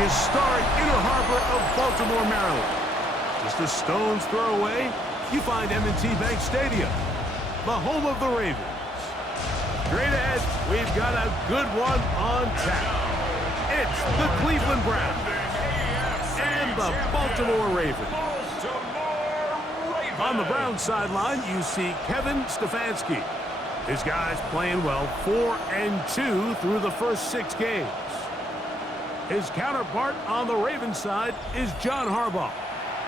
the historic Inner Harbor of Baltimore, Maryland. Just a stone's throw away, you find M&T Bank Stadium, the home of the Ravens. Straight ahead, we've got a good one on tap. It's the Cleveland Browns and the Baltimore Ravens. On the Browns sideline, you see Kevin Stefanski. His guys playing well, 4-2 through the first 6 games. His counterpart on the Ravens side is John Harbaugh.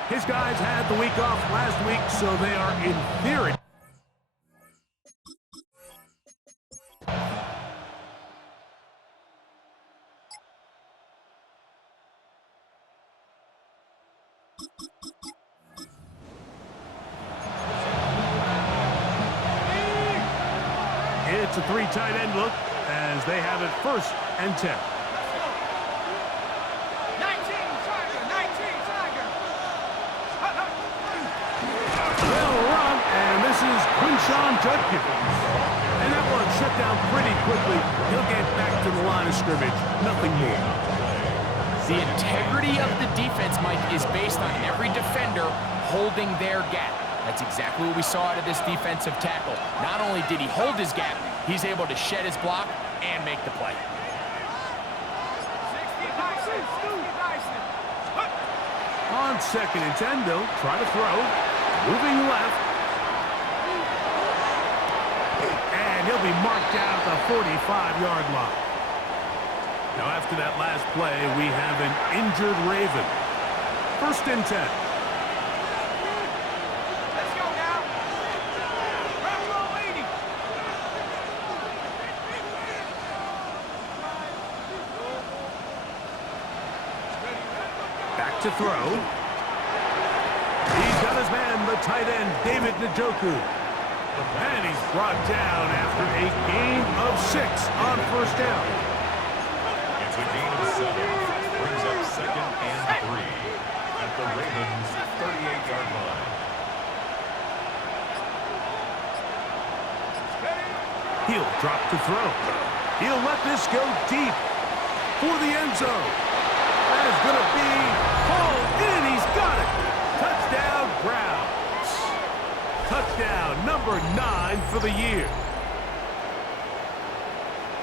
His guys had the week off last week, so they are in theory. It's a 3 tight end look as they have it 1st and 10. Sean Judkins. And that one shut down pretty quickly. He'll get back to the line of scrimmage. Nothing more. The integrity of the defense, Mike, is based on every defender holding their gap. That's exactly what we saw out of this defensive tackle. Not only did he hold his gap, he's able to shed his block and make the play. On 2nd and 10, they'll try to throw. Moving left. He'll be marked down at the 45-yard line. Now, after that last play, we have an injured Raven. 1st and 10. Let's go now. Back to throw. He's got his man, the tight end, David Njoku. And he's brought down after a gain of 6 on 1st down. It's a gain of 7. Brings up 2nd and 3 at the Ravens' 38-yard line. He'll drop to throw. He'll let this go deep for the end zone. That is going to be hauled in. He's got it. Touchdown, Browns. Touchdown number 9 for the year.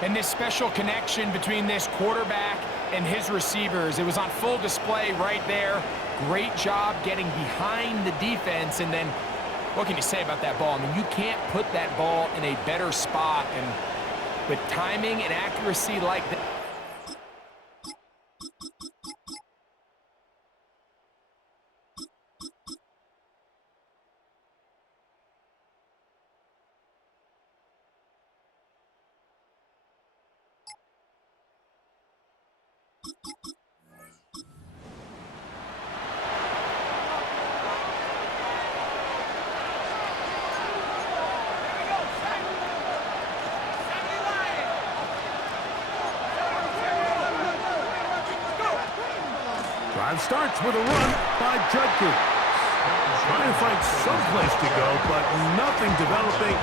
And this special connection between this quarterback and his receivers, it was on full display right there. Great job getting behind the defense. And then what can you say about that ball? I mean, you can't put that ball in a better spot. And with timing and accuracy like that. Drive starts with a run by Judkins. Trying to find some place to go, but nothing developing.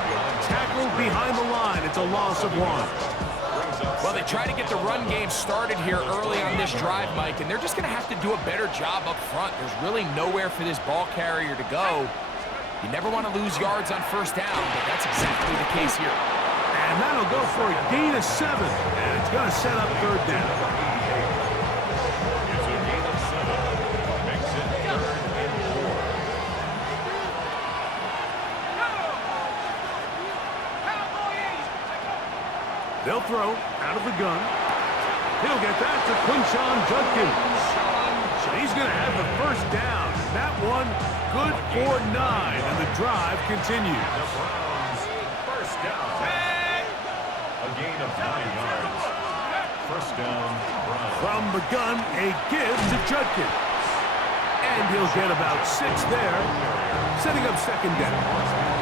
Tackled behind the line. It's a loss of 1. Well, they try to get the run game started here early on this drive, Mike, and they're just going to have to do a better job up front. There's really nowhere for this ball carrier to go. You never want to lose yards on 1st down, but that's exactly the case here. And that'll go for a gain of 7, and it's going to set up 3rd down. They'll throw out of the gun. He'll get that to Quinshon Judkins. He's going to have the 1st down. That one good for 9, and the drive continues. The Browns, 1st down. A gain of 9 yards. 1st down, Browns. From the gun, a give to Judkins. And he'll get about 6 there, setting up 2nd down.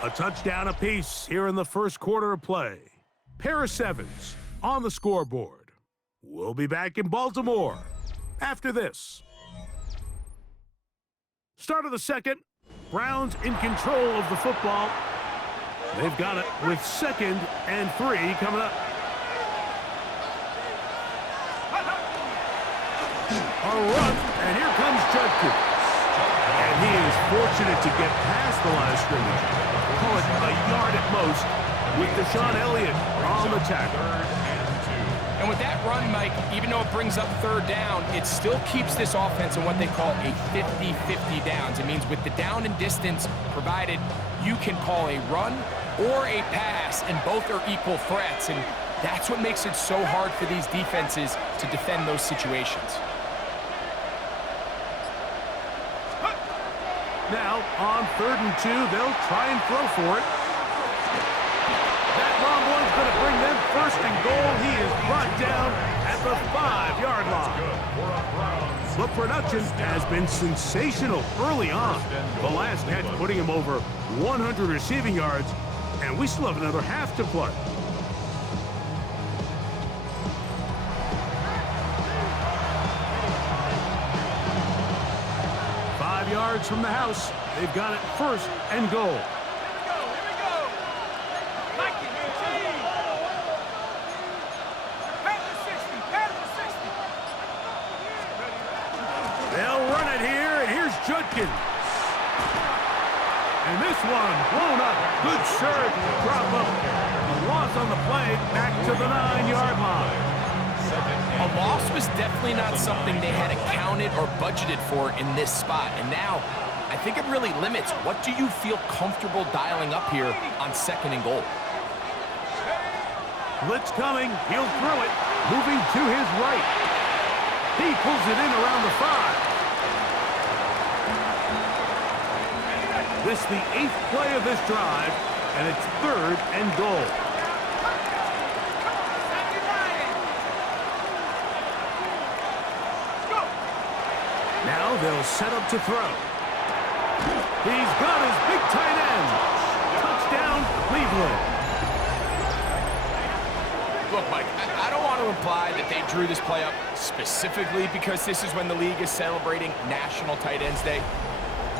A touchdown apiece here in the 1st quarter of play. Pair of 7s on the scoreboard. We'll be back in Baltimore after this. Start of the 2nd. Browns in control of the football. They've got it with 2nd and 3 coming up. A run, and here comes Judkins. And he is fortunate to get past the line of scrimmage. Call it a yard at most with Deshaun Elliott on the tackle. And with that run, Mike, even though it brings up third down, it still keeps this offense in what they call a 50-50 downs. It means with the down and distance provided, you can call a run or a pass, and both are equal threats. And that's what makes it so hard for these defenses to defend those situations. Now, on 3rd and 2, they'll try and throw for it. That long one's going to bring them 1st and goal. He is brought down at the 5-yard line. The production has been sensational early on. The last catch putting him over 100 receiving yards, and we still have another half to play. Yards from the house. They've got it 1st and goal. Here we go. Like it, team. Past the 60. They'll run it here, and here's Judkins. And this one blown up. Good serve. Drop up. A loss on the play. Back to the 9-yard line. A loss was definitely not something they had accounted or budgeted for in this spot. And now, I think it really limits what do you feel comfortable dialing up here on 2nd and goal. Blitz coming. He'll throw it. Moving to his right. He pulls it in around the 5. This is the 8th play of this drive, and it's 3rd and goal. Now they'll set up to throw. He's got his big tight end. Touchdown, Cleveland. Look, Mike, I don't want to imply that they drew this play up specifically because this is when the league is celebrating National Tight Ends Day.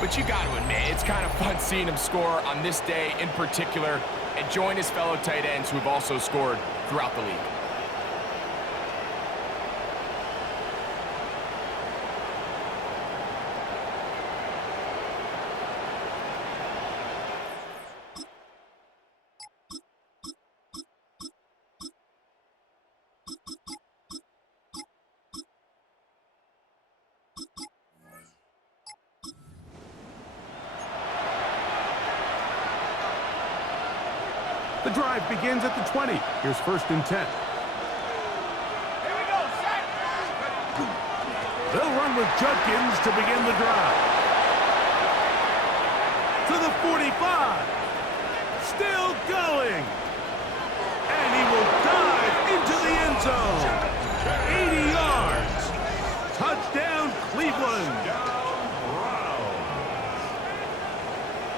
But you got to admit, it's kind of fun seeing him score on this day in particular and join his fellow tight ends who have also scored throughout the league. The drive begins at the 20. Here's 1st and 10. Here we go, set. They'll run with Judkins to begin the drive. To the 45. Still going. And he will dive into the end zone. 80 yards. Touchdown, Cleveland.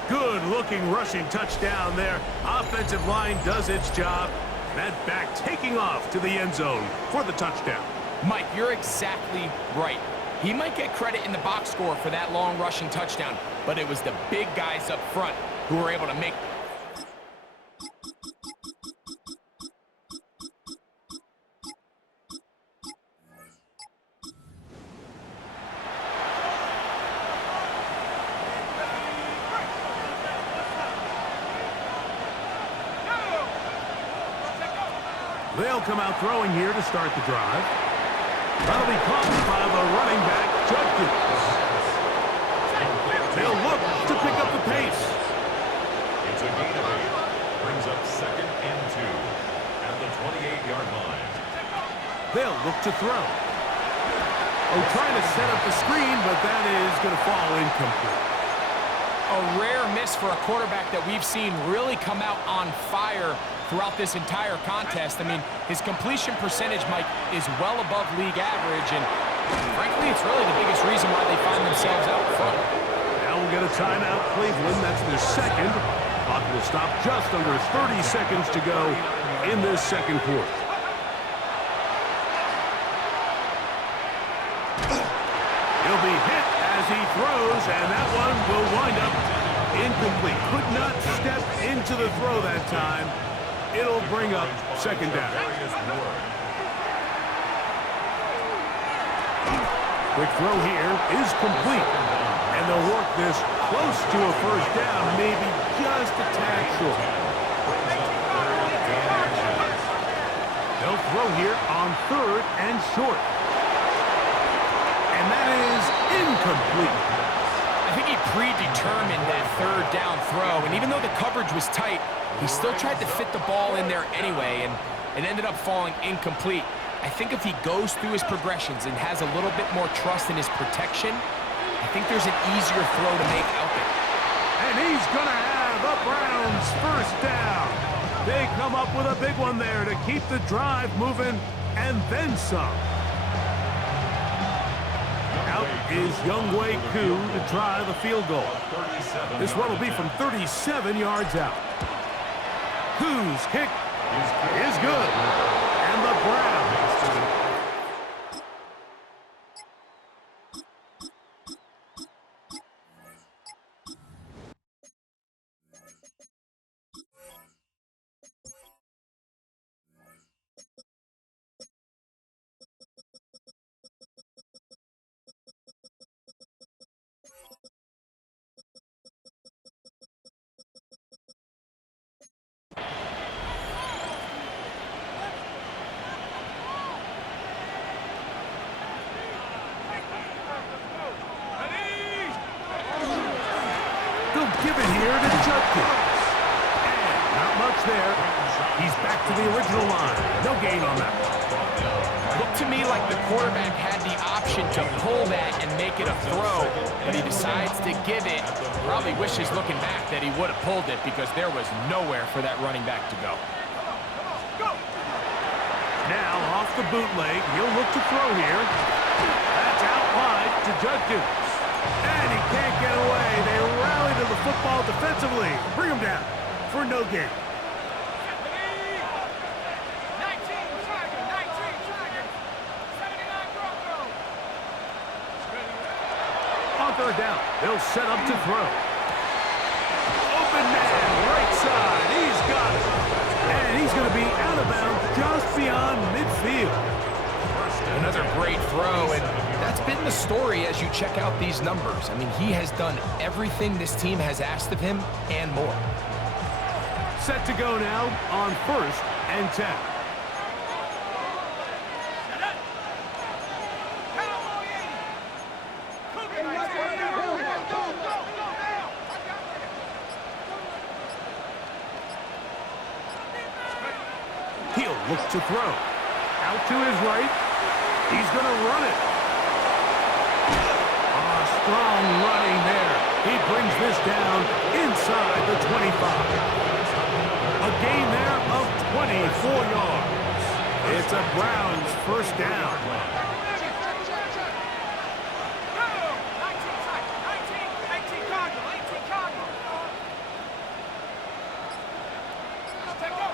Good-looking rushing touchdown there. Offensive line does its job. That back taking off to the end zone for the touchdown. Mike, you're exactly right. He might get credit in the box score for that long rushing touchdown, but it was the big guys up front who were able to make. They'll come out throwing here to start the drive. That'll be caught by the running back, Judkins. They'll look to pick up the pace. It's a gain of 8. Brings up 2nd and 2 at the 28-yard line. They'll look to throw. Oh, trying to set up the screen, but that is going to fall incomplete. A rare miss for a quarterback that we've seen really come out on fire throughout this entire contest. I mean, his completion percentage, Mike, is well above league average, and frankly, it's really the biggest reason why they find themselves out front. Now we'll get a timeout, Cleveland. That's their 2nd. Clock will stop just under 30 seconds to go in this 2nd quarter. He'll be hit as he throws, and that one will wind up incomplete. Could not step into the throw that time. It'll bring up 2nd down. Quick throw here is complete. And they'll work this close to a first down, maybe just a tad short. They'll throw here on 3rd and short. And that is incomplete. I think he predetermined that 3rd down throw, and even though the coverage was tight, he still tried to fit the ball in there anyway, and it ended up falling incomplete. I think if he goes through his progressions and has a little bit more trust in his protection, I think there's an easier throw to make out there. And he's going to have the Browns first down. They come up with a big one there to keep the drive moving, and then some. Out is Younghoe Koo to try the field goal. This one will be from 37 yards out. Koo's kick is good. And the Browns give it here to Judkins. And not much there. He's back to the original line. No gain on that. Looked to me like the quarterback had the option to pull that and make it a throw, but he decides to give it. Probably wishes looking back that he would have pulled it because there was nowhere for that running back to go. Now off the bootleg, he'll look to throw here. That's out wide to Judkins. And he can't get away. They rally to the football defensively. Bring him down for no gain. 19 Tiger, 19 Tiger, 79 Bronco. On 3rd down, they'll set up to throw. Open man, right side. He's got it. And he's going to be out of bounds just beyond midfield. Another great throw, and that's been the story as you check out these numbers. I mean, he has done everything this team has asked of him and more. Set to go now on 1st and 10. He'll look to throw. Out to his right. He's going to run it. Strong running there. He brings this down inside the 25. A gain there of 24 yards. It's a Browns first down. 19 Cardinal, 18 Cardinal. Take go.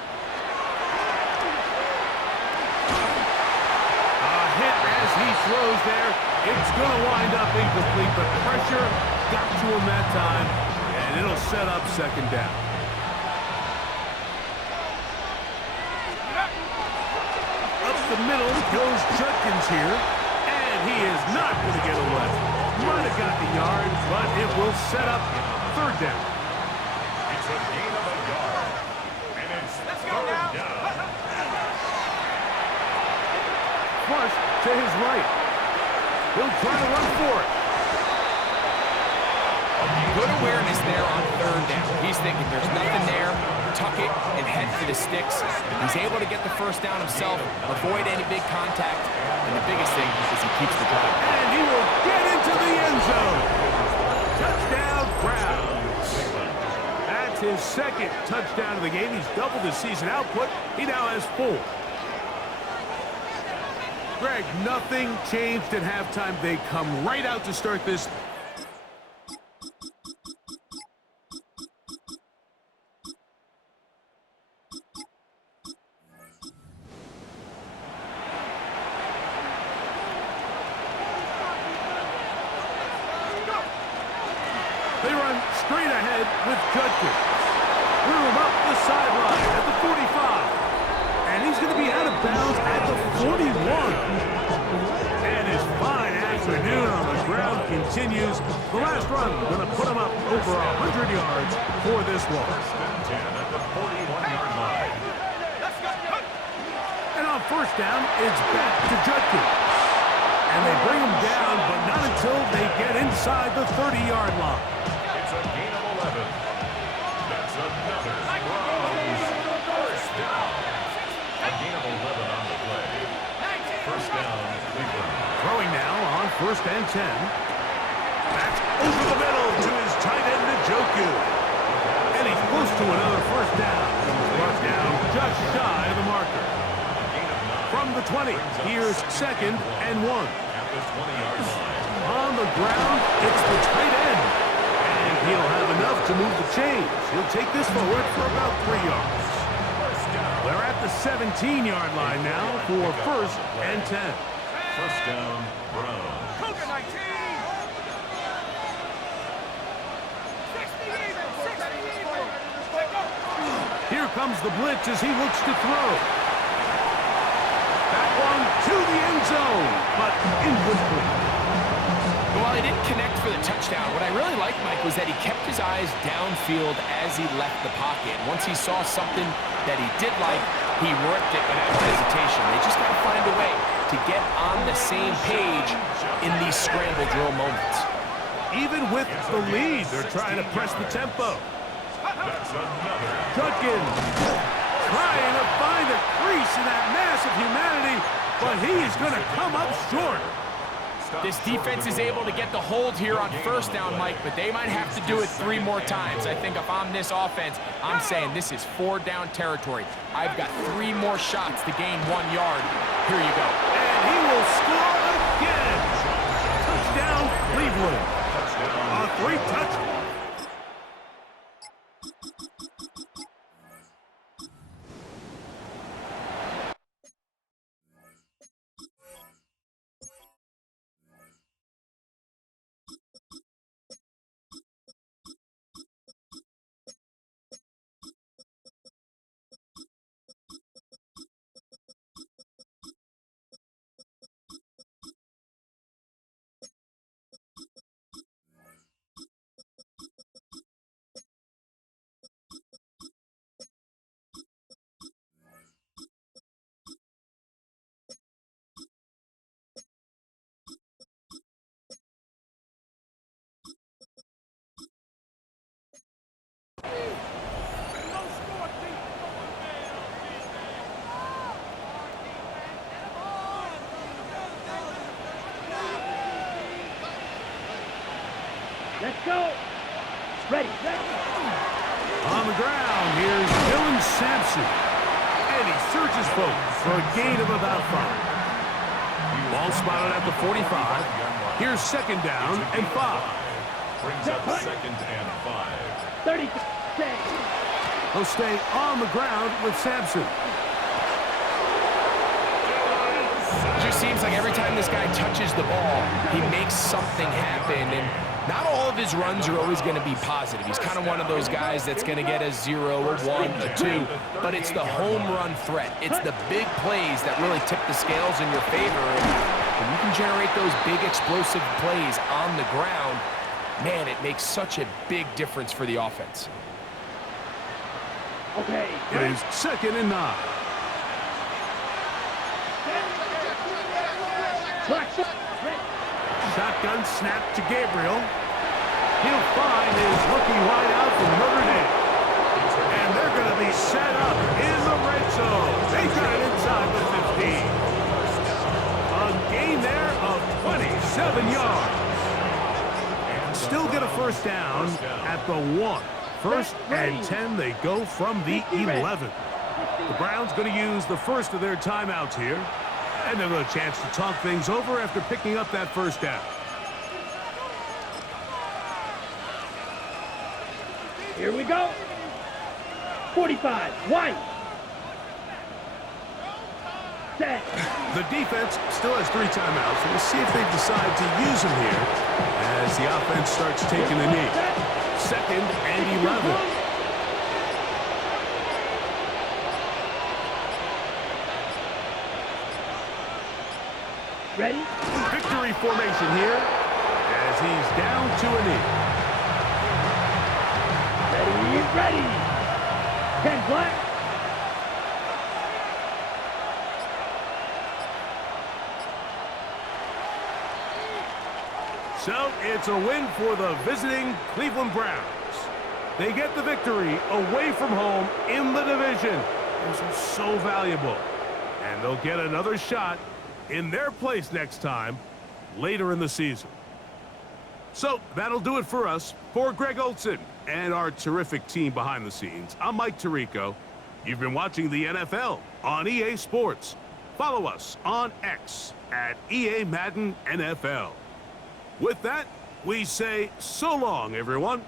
He throws there. It's going to wind up incomplete, but pressure got to him that time, and it'll set up 2nd down. Up the middle goes Judkins here, and he is not going to get away. Might have got the yard, but it will set up 3rd down. It's a gain of a yard, and it's 3rd down. Flush to his right. He'll try to run for it. Good awareness there on 3rd down. He's thinking there's nothing there, tuck it, and head for the sticks. He's able to get the first down himself, avoid any big contact, and the biggest thing is he keeps the drive. And he will get into the end zone. Touchdown, Browns. That's his 2nd touchdown of the game. He's doubled his season output. He now has 4. Greg, nothing changed at halftime. They come right out to start this. They run straight ahead with Judkins. Threw him up the sideline at the 45. And he's going to be out of bounds at the 41. And his fine athlete afternoon on the ground continues. The last run going to put him up over 100 yards for this one. First and 10 at the 41-yard line. And on first down, it's back to Judkins. And they bring him down, but not until they get inside the 30-yard line. It's a gain of 11. That's another Browns first down. A gain of 11 on the play. First down, Cleveland. Throwing now on first and 10. That's over the middle to his tight end, Njoku. And he's close to another first down. He's brought down just shy of the marker. From the 20, here's second and 1. At the 20-yard line. On the ground, it's the tight end. And he'll have enough to move the chains. He'll take this forward for about 3 yards. They're at the 17-yard line now for first and 10. First down, Browns. Cougar 19. 60 even. 60 even. Here comes the blitz as he looks to throw. That one to the end zone, but incomplete. While he didn't connect for the touchdown, what I really liked, Mike, was that he kept his eyes downfield as he left the pocket. Once he saw something that he did like, he ripped it without hesitation. They just got to find a way to get on the same page in these scramble drill moments. Even with the lead, they're trying to press the tempo. That's another. Judkins trying to find a crease in that mass of humanity, but he is going to come up short. This defense is able to get the hold here on first down, Mike, but they might have to do it 3 more times. I think if I'm this offense, I'm saying this is 4 down territory. I've got 3 more shots to gain 1 yard. Here you go. And he will score again. Touchdown, Cleveland. A 3-touchdown. Let's go. Ready. On the ground, here's Dylan Sampson. And he surges forward for a gain of about 5. Ball spotted at the 45. Here's second down and 5. Brings up second and 5. 30. Stay. He'll stay on the ground with Sampson. It just seems like every time this guy touches the ball, he makes something happen, and not all of his runs are always going to be positive. He's kind of one of those guys that's going to get a 0, a 1, a 2, but it's the home run threat. It's the big plays that really tip the scales in your favor, and when you can generate those big explosive plays on the ground, man, it makes such a big difference for the offense. Okay. It is second and 9. Shotgun snap to Gabriel. He'll find his rookie wideout from Notre Dame. And they're going to be set up in the red zone. They got it inside the 15. A gain there of 27 yards. Still get a first down at the 1. First and 10, they go from the 11. The Browns going to use the first of their timeouts here. And they'll have a chance to talk things over after picking up that first down. Here we go. 45. White. Set. The defense still has 3 timeouts. We'll see if they decide to use them here as the offense starts taking a knee. Second and 11. Ready? Victory 3 formation here as he's down to a knee. Ready. 10 black. So it's a win for the visiting Cleveland Browns. They get the victory away from home in the division. Those are so valuable. And they'll get another shot in their place next time later in the season. So that'll do it for us. For Greg Olson and our terrific team behind the scenes, I'm Mike Tirico. You've been watching the NFL on EA Sports. Follow us on X at EA Madden NFL. With that, we say so long, everyone.